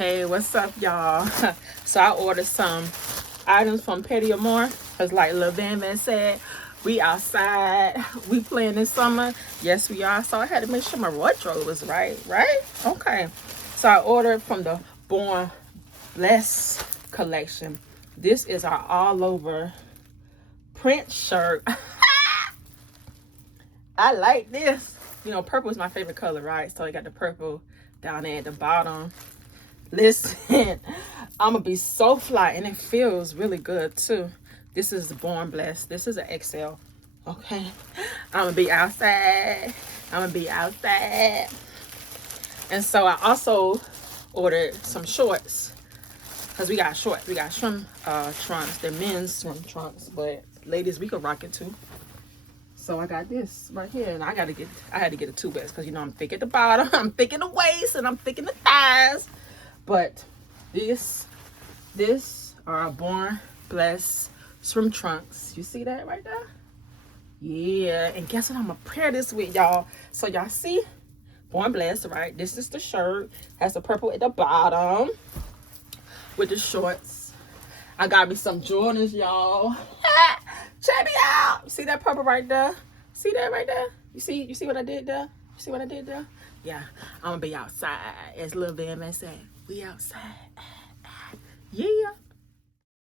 Hey, what's up, y'all? So I ordered some items from Petit Amour because, like Lil Van said, we outside, we playing this summer. Yes, we are. So I had to make sure my wardrobe was right? Okay. So I ordered from the Born Blessed collection. This is our all-over print shirt. I like this. You know, purple is my favorite color, right? So I got the purple down there at the bottom. Listen, I'm gonna be so fly, and it feels really good too. This is Born Blessed. This is an XL. Okay, I'm gonna be outside. And so I also ordered some shorts because we got shorts. We got swim trunks. They're men's swim trunks, but ladies, we could rock it too. So I got this right here, and I had to get a 2X because you know I'm thick at the bottom, I'm thick in the waist, and I'm thick in the thighs. But this are our Born Blessed swim trunks. You see that right there? Yeah. And guess what I'm gonna pair this with, y'all? So y'all see, Born Blessed, right? This is the shirt. Has the purple at the bottom with the shorts. I got me some Jordans, y'all. Check me out. See that purple right there? See that right there? You see what I did there? You see what I did there? Yeah, I'm gonna be outside. As Lil Van said, we outside. Yeah.